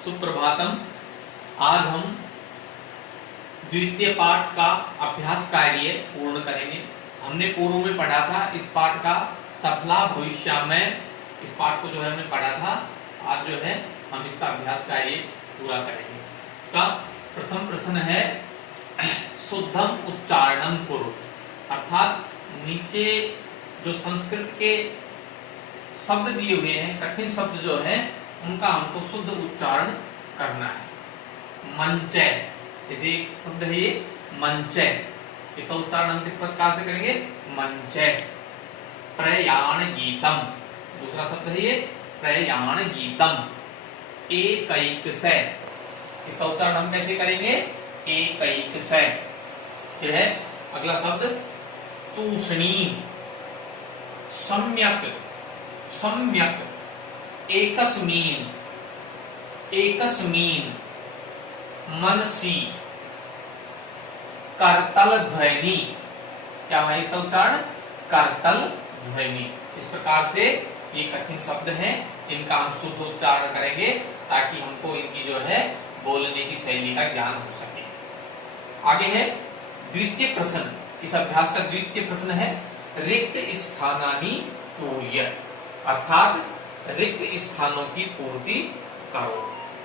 सुप्रभातम। आज हम द्वितीय पाठ का अभ्यास कार्य पूर्ण करेंगे। हमने पूर्व में पढ़ा था इस पाठ का सफला भविष्यामय, इस पाठ को जो है हमने पढ़ा था। आज जो है हम इसका अभ्यास कार्य पूरा करेंगे। इसका प्रथम प्रश्न है शुद्धम उच्चारणम कुरु, अर्थात नीचे जो संस्कृत के शब्द दिए हुए हैं, कठिन शब्द जो है उनका हमको शुद्ध उच्चारण करना है। मंचय, ये शब्द है ये मंचय, इसका उच्चारण हम किस प्रकार से करेंगे? मंचय। प्रयाण गीतम, दूसरा शब्द है ये प्रयाण गीतम। एकैकसय, इसका उच्चारण हम कैसे करेंगे? एकैकसय। फिर है अगला शब्द तूषणी, सम्यक, सम्यक। एकस्मीन, एकस्मीन। मनसी, करतल ध्वनि, क्या है इसका उच्चारण? करतल ध्वनि। इस प्रकार से ये कठिन शब्द हैं, इनका हम शुद्ध उच्चारण करेंगे ताकि हमको इनकी जो है बोलने की शैली का ज्ञान हो सके। आगे है द्वितीय प्रश्न। इस अभ्यास का द्वितीय प्रश्न है रिक्त स्थानानि पूर्य, अर्थात रिक्त स्थानों की पूर्ति करो।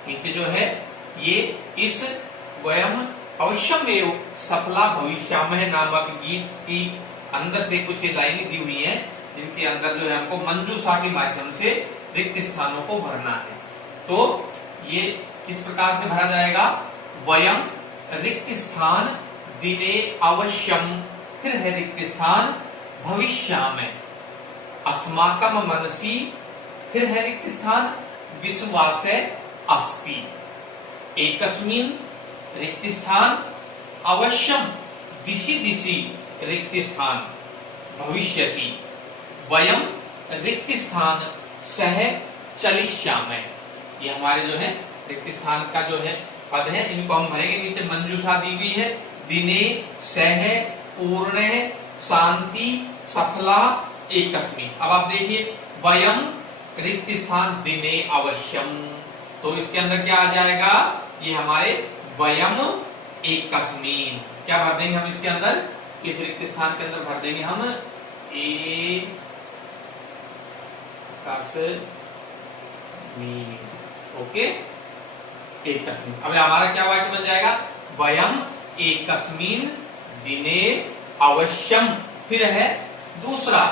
नीचे जो है ये इस वयम अवश्यम एवं सफला भविष्यामय नामक गीत की अंदर से कुछ लाइनें दी हुई हैं, जिनके अंदर जो है हमको मंजूषा के माध्यम से रिक्त स्थानों को भरना है। तो ये किस प्रकार से भरा जाएगा? वयम रिक्त स्थान दिने अवश्यम, फिर है रिक्त स्थान भविष्यामय, अस्माकम मनसी, फिर है रिक्त स्थान विश्वासे अस्ति। एकस्मिन रिक्त स्थान अवश्यम, दिशि दिशि रिक्त स्थान भविष्यति। वयम रिक्त स्थान सह चलिष्यामः। ये हमारे जो है रिक्त स्थान का जो है पद है, इनको हम भरेंगे। नीचे मंजूषा दी हुई है, दिने, सह, पूर्ण, शांति, सफला, एकस्मिन। अब आप देखिए वयम रिक्त स्थान दिने अवश्यम, तो इसके अंदर क्या आ जाएगा? ये हमारे वयम एकस्मिन। क्या भर देंगे हम इसके अंदर? इस रिक्त स्थान के अंदर भर देंगे हम एकस्मिन। ओके, एकस्मिन। अब हमारा क्या वाक्य बन जाएगा? वयम एकस्मिन दिने अवश्यम, फिर है दूसरा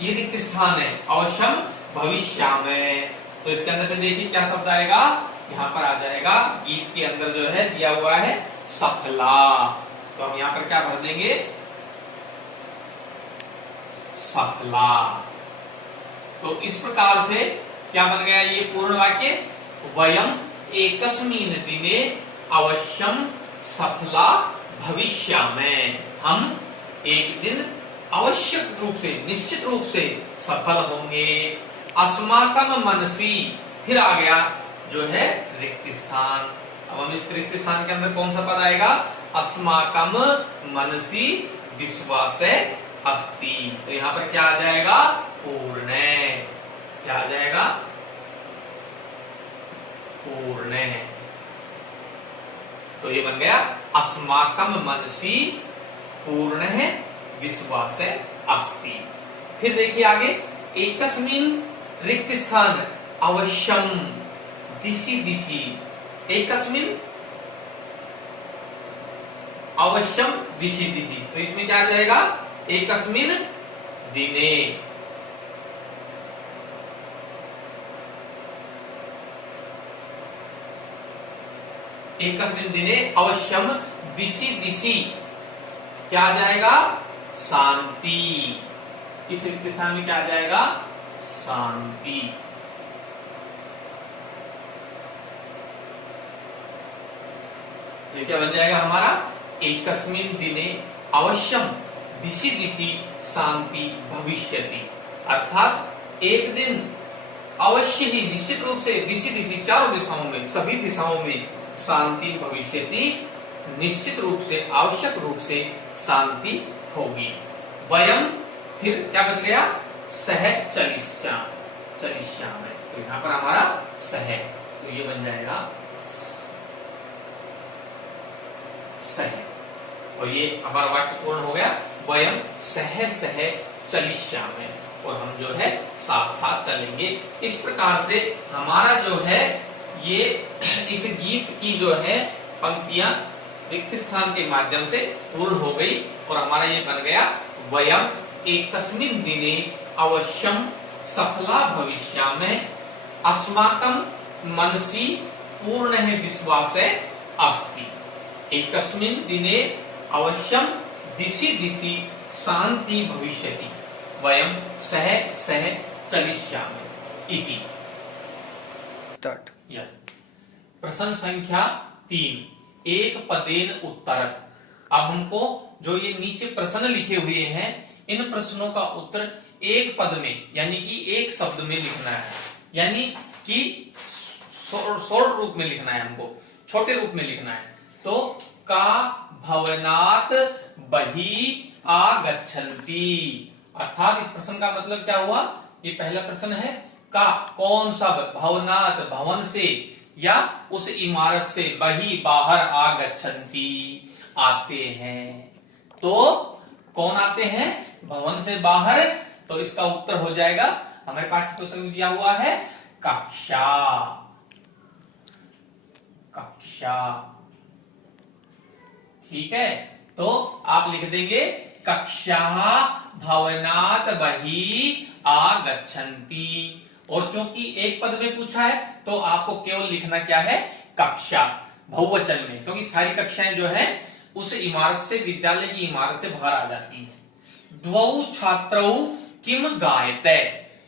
ये रिक्त स्थान है अवश्यम भविष्यामय। तो इसके अंदर से देखिए क्या शब्द आएगा? यहाँ पर आ जाएगा, गीत के अंदर जो है दिया हुआ है सफला, तो हम यहाँ पर क्या भर देंगे? सफला। तो इस प्रकार से क्या बन गया ये पूर्ण वाक्य? वयम एकस्मिन दिने अवश्यम सफला भविष्यामय, हम एक दिन आवश्यक रूप से, निश्चित रूप से सफल होंगे। अस्माकम मनसी, फिर आ गया जो है रिक्त स्थान। अब हम इस रिक्त स्थान के अंदर कौन सा पद आएगा? अस्माकम मनसी विश्वासे अस्ति। तो यहाँ पर क्या आ जाएगा? पूर्ण। क्या आ जाएगा? पूर्ण। तो ये बन गया अस्माकम मनसी पूर्ण है विश्वास अस्ति। फिर देखिए आगे, एकस्मिन रिक्त स्थान अवश्यम दिशि दिशि, एकस्मिन अवश्यम दिशि दिशि, तो इसमें क्या आ जाएगा? एकस्मिन दिने, एकस्मिन दिने अवश्यम दिशि दिशि, क्या आ जाएगा? शांति। इस रिक्त स्थान में क्या आ जाएगा? शांति। ये क्या बन जाएगा हमारा? एकस्मिन दिने अवश्यम दिशि दिशि शांति भविष्यति, अर्थात एक दिन अवश्य ही, निश्चित रूप से, दिशि दिशि चारों दिशाओं में, सभी दिशाओं में शांति भविष्यति, निश्चित रूप से, आवश्यक रूप से शांति होगी। वयम, फिर क्या बच गया? सह चलिष्यामः, तो यहाँ पर हमारा सह तो ये बन जाएगा सह। और ये हमारा वाक्य पूर्ण हो गया, वयम सह सह चलिष्यामि, और हम जो है साथ साथ चलेंगे। इस प्रकार से हमारा जो है ये इस गीत की जो है पंक्तियां रिक्त स्थान के माध्यम से पूर्ण हो गई, और हमारा ये बन गया वयम एकस्मिन् दिने अवश्यम सफला भविष्यामि अस्माकं मनसि पूर्णः विश्वासः अस्ति। एकस्मिन् दिने अवश्यम दिशि दिशि शांति भविष्यति वयम सह सह चलिष्यामि इति। स्टार्ट। प्रश्न संख्या 3, एक पदेन उत्तरत। अब हमको जो ये नीचे प्रश्न लिखे हुए हैं, इन प्रश्नों का उत्तर एक पद में यानी कि एक शब्द में लिखना है, यानी कि शॉर्ट रूप में लिखना है, हमको छोटे रूप में लिखना है। तो का भवनात् बहि आगच्छन्ति, अर्थात इस प्रश्न का मतलब क्या हुआ, ये पहला प्रश्न है, का कौन सा भवनात् भवन से या उस इमारत से, बहि बाहर, आगच्छन्ति आते हैं। तो कौन आते हैं, भवन से बाहर, तो इसका उत्तर हो जाएगा, हमारे पाठ्य पुस्तक में दिया हुआ है कक्षा। कक्षा, ठीक है। तो आप लिख देंगे कक्षा भवनात् बहि आगच्छन्ति, और चूंकि एक पद में पूछा है तो आपको केवल लिखना क्या है, कक्षा बहुवचन में, क्योंकि सारी कक्षाएं जो है उस इमारत से, विद्यालय की इमारत से बाहर आ जाती हैं। द्वौ छात्रौ किम गायते,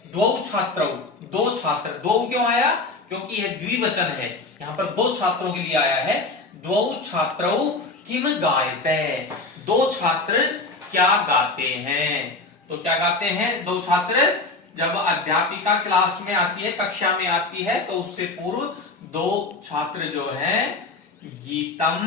द्वौ छात्रौ, दो छात्र, दो क्यों आया, क्योंकि यह द्विवचन है, यहाँ पर दो छात्रों के लिए आया है। द्वौ छात्रौ किम गायते, दो छात्र क्या गाते हैं, तो क्या गाते हैं दो छात्र, जब अध्यापिका क्लास में आती है, कक्षा में आती है, तो उससे पूर्व दो छात्र जो हैं गीतम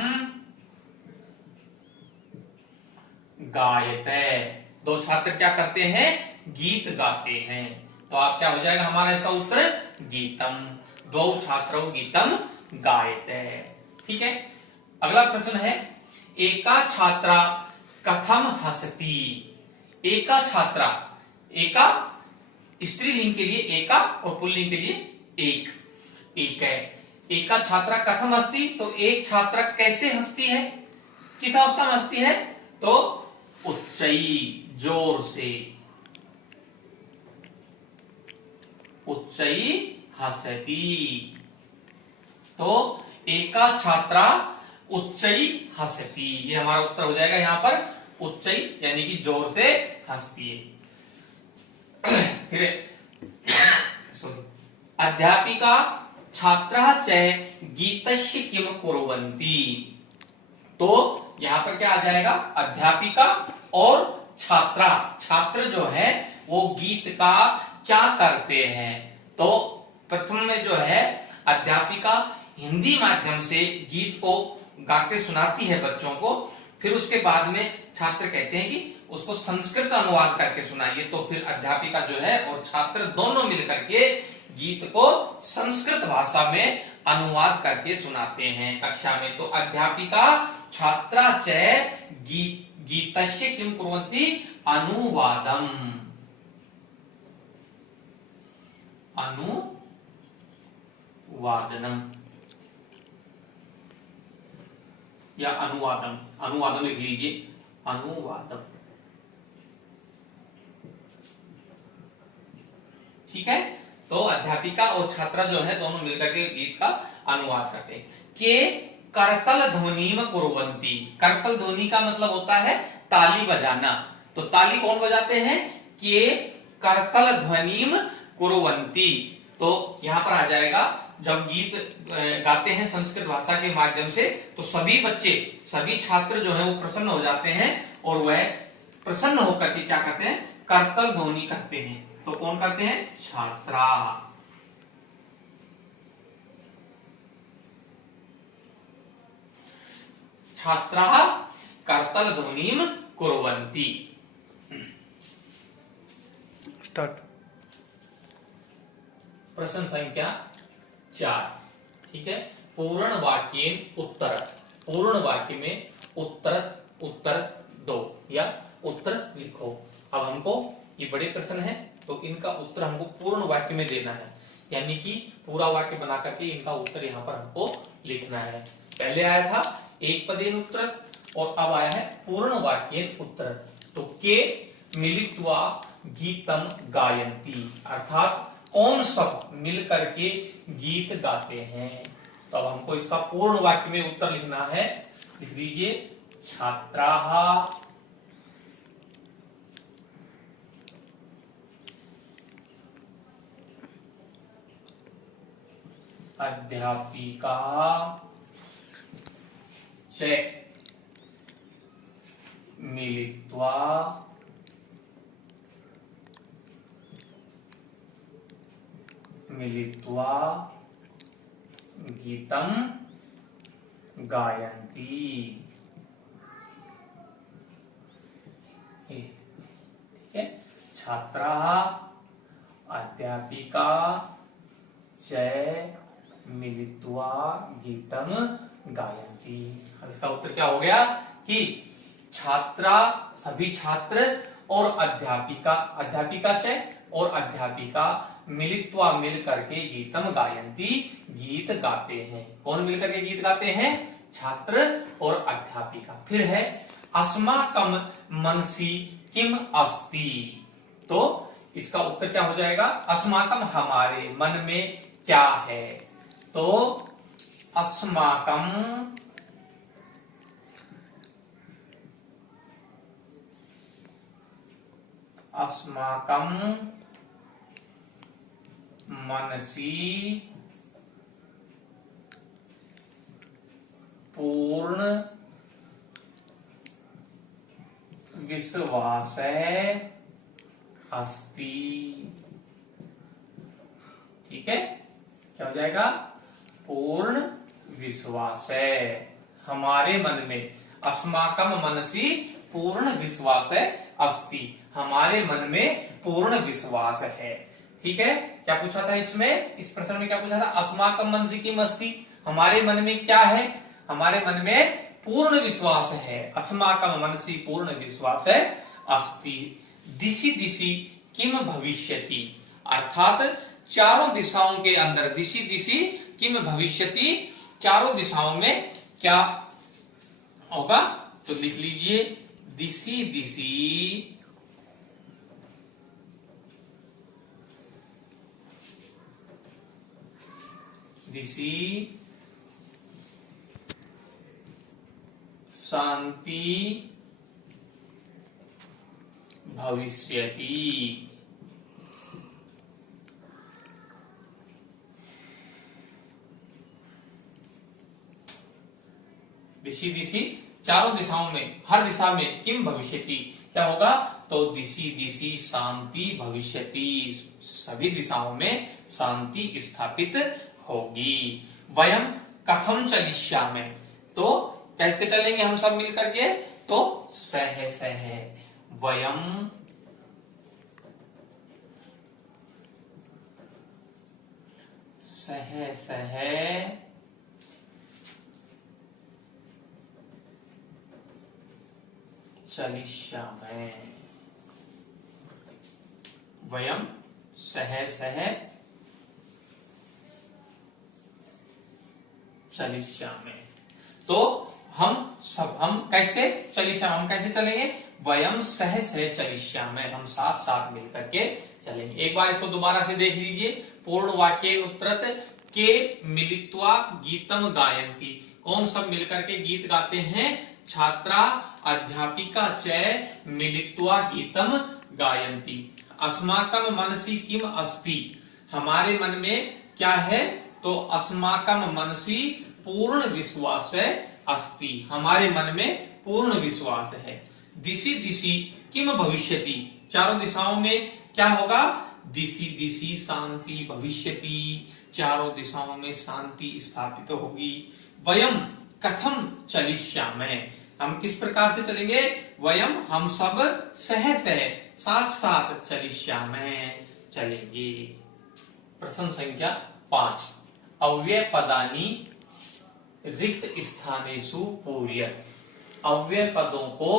गायते, दो छात्र क्या करते हैं, गीत गाते हैं। तो आप क्या हो जाएगा हमारा इसका उत्तर, गीतम, दो छात्रों गीतम गायते। ठीक है, अगला प्रश्न है, एका छात्रा कथम हसती। एका छात्रा, एका स्त्रीलिंग के लिए एका और पुल्लिंग के लिए एक, एक है। एका छात्रा कथम हसती, तो एक छात्रा कैसे हंसती है, किस अवस्था में हंसती है, तो उच्चई, जोर से, उच्चई हसती। तो एका छात्रा उच्चई हसती, ये हमारा उत्तर हो जाएगा यहाँ पर, उच्चई यानी कि जोर से हंसती है। फिर अध्यापिका छात्रा च गीतस्य किम कुर्वन्ति, तो यहां पर क्या आ जाएगा, अध्यापिका और छात्रा, छात्र जो है वो गीत का क्या करते हैं। तो प्रथम में जो है अध्यापिका हिंदी माध्यम से गीत को गा के सुनाती है बच्चों को, फिर उसके बाद में छात्र कहते हैं कि उसको संस्कृत अनुवाद करके सुनाइए। तो फिर अध्यापिका जो है और छात्र दोनों मिलकर के गीत को संस्कृत भाषा में अनुवाद करके सुनाते हैं कक्षा में। तो अध्यापिका छात्रा च गीतस्य किम कुर्वन्ति, अनुवादम, अनुवादनम या अनुवादम, अनुवादम लिख लीजिए, अनुवादम। ठीक है, तो अध्यापिका और छात्रा जो है दोनों मिलकर के गीत का अनुवाद करते हैं। के करतल ध्वनिम कुर्वन्ति, करतल ध्वनि का मतलब होता है ताली बजाना, तो ताली कौन बजाते हैं, के करतल ध्वनिम कुर्वन्ति। तो यहां पर आ जाएगा, जब गीत गाते हैं संस्कृत भाषा के माध्यम से, तो सभी बच्चे, सभी छात्र जो है वो प्रसन्न हो जाते हैं, और वह प्रसन्न होकर के क्या करते हैं, करतल ध्वनि करते हैं। तो कौन करते हैं, छात्रा। छात्रा करतल ध्वनिम कुर्वन्ति। स्टार्ट। प्रश्न संख्या 4, ठीक है। पूर्ण वाक्येन उत्तर, पूर्ण वाक्य में उत्तर, उत्तर दो या उत्तर लिखो। अब हमको ये बड़े प्रश्न है तो इनका उत्तर हमको पूर्ण वाक्य में देना है, यानी कि पूरा वाक्य बना करके इनका उत्तर यहाँ पर हमको लिखना है। पहले आया था एक पदेन उत्तर और अब आया है पूर्ण वाक्येन उत्तर। तो के मिलित्वा गीतम गायन्ति, अर्थात कौन सब मिलकर के गीत गाते हैं। तो अब हमको इसका पूर्ण वाक्य में उत्तर लिखना है। लिख दीजिए छात्राः, अध्यापिकाः च मिलित्वा गीतम गायन्ति। ठीक है, छात्राः अध्यापिका च मिलित्वा गीतम गायन्ति। अब इसका उत्तर क्या हो गया कि छात्रा सभी छात्र और अध्यापिका, अध्यापिका च और अध्यापिका मिलित्वा मिल करके गीतम गायन्ति, गीत गाते हैं। कौन मिलकर के गीत गाते हैं? छात्र और अध्यापिका। फिर है अस्माकं मनसि किम अस्ति। तो इसका उत्तर क्या हो जाएगा? अस्माकं हमारे मन में क्या है। तो अस्माकं मनसि पूर्ण विश्वास अस्ति। ठीक है, क्या हो जाएगा? पूर्ण विश्वास है हमारे मन में। अस्माकं मनसि पूर्ण विश्वास अस्ति, हमारे मन में पूर्ण विश्वास है। ठीक है, क्या पूछा था इसमें? इस प्रश्न में क्या पूछा था? अस्माकं मनसि किम अस्ति, हमारे मन में क्या है? हमारे मन में पूर्ण विश्वास है। अस्माकं मनसि पूर्ण विश्वास अस्ति। दिशि दिशि किम भविष्यति, अर्थात चारों दिशाओं के अंदर, दिशि दिशि किम भविष्यति, चारों दिशाओं में क्या होगा? तो लिख लीजिए दिशि दिशि दिशि शांति भविष्यति। दिशि दिशि चारों दिशाओं में, हर दिशा में किम भविष्यति क्या होगा? तो दिशि दिशि शांति भविष्यति, सभी दिशाओं में शांति स्थापित होगी। वयम कथम चलिष्यामि, तो कैसे चलेंगे हम सब मिलकर के? तो सह सह, वयम सह सह चलिष्यामि, वयम सह सह चलिष्यामि। तो हम कैसे चलिष्यामि, हम कैसे चलेंगे? वयम सह सह चलिष्यामि, हम साथ साथ मिलकर के चलेंगे। एक बार इसको दोबारा से देख लीजिए। पूर्ण वाक्येन उत्तरत के मिलित्वा गीतम गायन्ति, कौन सब मिलकर के गीत गाते हैं? छात्रा अध्यापिका च मिलित्वा गीतम गायन्ति। अस्माकं मनसि किम अस्ति, हमारे मन में क्या है? तो अस्माकं मनसि पूर्ण विश्वास अस्ति, हमारे मन में पूर्ण विश्वास है। दिशि दिशि किम भविष्यति, चारों दिशाओं में क्या होगा? दिशि दिशि शांति भविष्यति, चारों दिशाओं में शांति स्थापित होगी। वयम कथम चलिष्यामि, हम किस प्रकार से चलेंगे? वयम हम सब सह सह साथ साथ चलिष्यामि चलेंगे। प्रश्न संख्या 5, अव्यय पदानी रिक्त स्थानेषु पूर्यत। अव्यय पदों को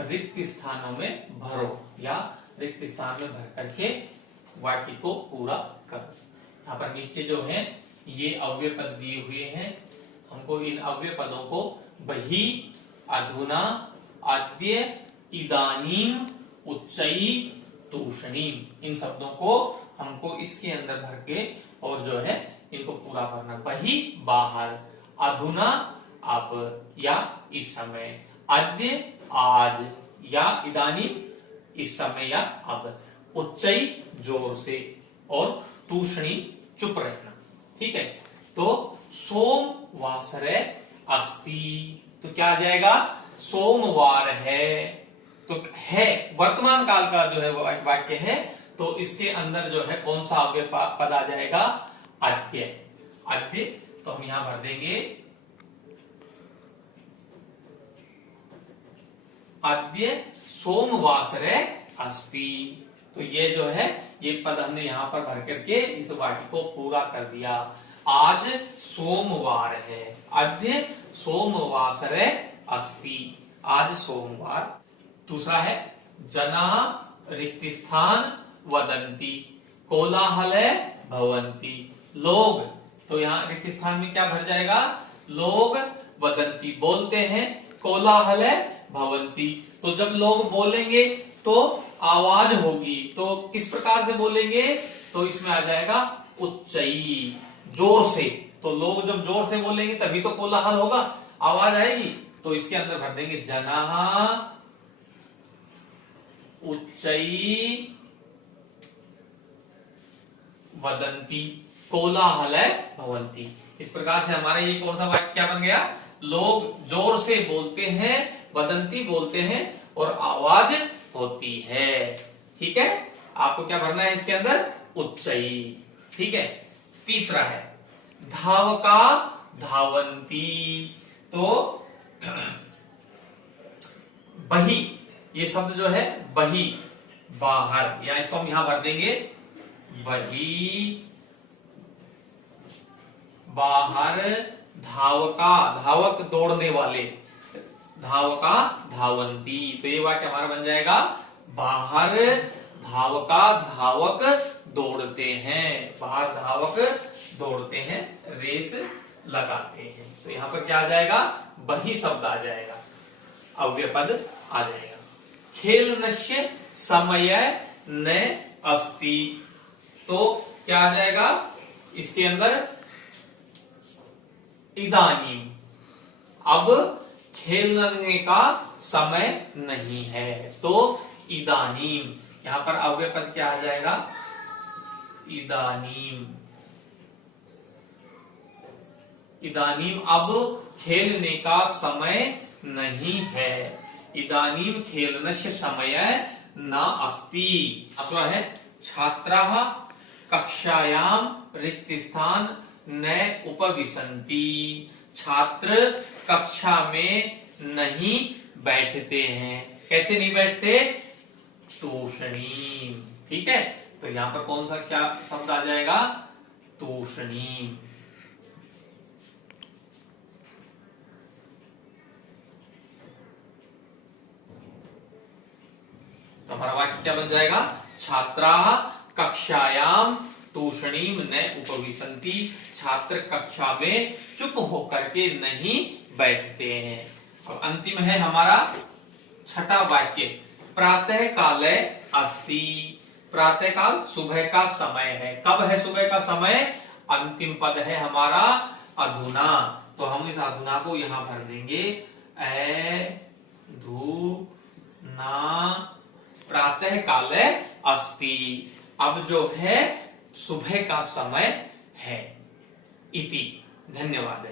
रिक्त स्थानों में भरो या रिक्त स्थान में भर करके वाक्य को पूरा करो। यहाँ पर नीचे जो है ये अव्यय पद दिए हुए हैं, हमको इन अव्यय पदों को बही, अधुना, अद्य, इदानीम, उच्चई, तूषणीम, इन शब्दों को हमको इसके अंदर भर के और जो है इनको पूरा भरना। बही बाहर, अधुना अब या इस समय, अद्य आज या इदानीम इस समय या अब, उच्चई जोर से और तूषणी चुप रहना। ठीक है, तो सोमवासरे अस्ति, तो क्या आ जाएगा? सोमवार है। तो है वर्तमान काल का जो है वाक्य है, तो इसके अंदर जो है कौन सा अव्यय पद आ जाएगा? अद्य। अद्य तो हम यहां भर देंगे अद्य सोमवासरे अस्ति। तो ये जो है ये पद हमने यहां पर भर करके इस वाक्य को पूरा कर दिया। आज सोमवार है, अद्य सोमवासरे अस्ति, आज सोमवार। दूसरा है जना रिक्त स्थान वदंती कोलाहले भवंती। लोग, तो यहाँ रिक्त स्थान में क्या भर जाएगा? लोग वदंती बोलते हैं, कोलाहले भवंती, तो जब लोग बोलेंगे तो आवाज होगी, तो किस प्रकार से बोलेंगे? तो इसमें आ जाएगा उच्चई, जोर से। तो लोग जब जोर से बोलेंगे तभी तो कोलाहल होगा, आवाज आएगी। तो इसके अंदर भर देंगे जनाः उच्चई वदंती कोलाहले भवंती। इस प्रकार से हमारा ये कौन सा वाक्य क्या बन गया? लोग जोर से बोलते हैं, वदंती बोलते हैं और आवाज होती है। ठीक है, आपको क्या भरना है इसके अंदर? उच्चई। ठीक है, तीसरा है धावका धावंती। तो बही, ये शब्द जो है बही बाहर, या इसको हम यहां भर देंगे बही बाहर, धावका धावक दौड़ने वाले, धावका धावंती। तो ये वाक्य हमारा बन जाएगा बाहर धावका धावक दौड़ते हैं, बाहर धावक दौड़ते हैं, रेस लगाते हैं। तो यहां पर क्या आ जाएगा? बही शब्द आ जाएगा, अव्यय पद आ जाएगा। खेलनस्य समय न अस्ति, तो क्या आ जाएगा इसके अंदर? इदानीम, अब खेलने का समय नहीं है, तो इदानीम। यहां पर अव्यय पद क्या आ जाएगा? इदानीम। इदानीम अब खेलने का समय नहीं है, इदानीम खेलनस्य समय न अस्ति। अथवा है छात्राः कक्षायाम रिक्त स्थान न उपविशन्ति, छात्र कक्षा में नहीं बैठते हैं। कैसे नहीं बैठते? तूषणीम। ठीक है, तो यहां पर कौन सा क्या शब्द आ जाएगा? तूषणीम। तो हमारा वाक्य क्या बन जाएगा? छात्राः कक्षायाम तूषणीम न उपविशन्ति, छात्र कक्षा में चुप होकर के नहीं बैठते हैं। और अंतिम है हमारा छठा वाक्य प्रातः काले अस्ति। प्रातः काल सुबह का समय है। कब है सुबह का समय? अंतिम पद है हमारा अधुना, तो हम इस अधुना को यहां भर देंगे अधुना प्रातः काले अस्ति। अब जो है सुबह का समय है। इति। धन्यवाद।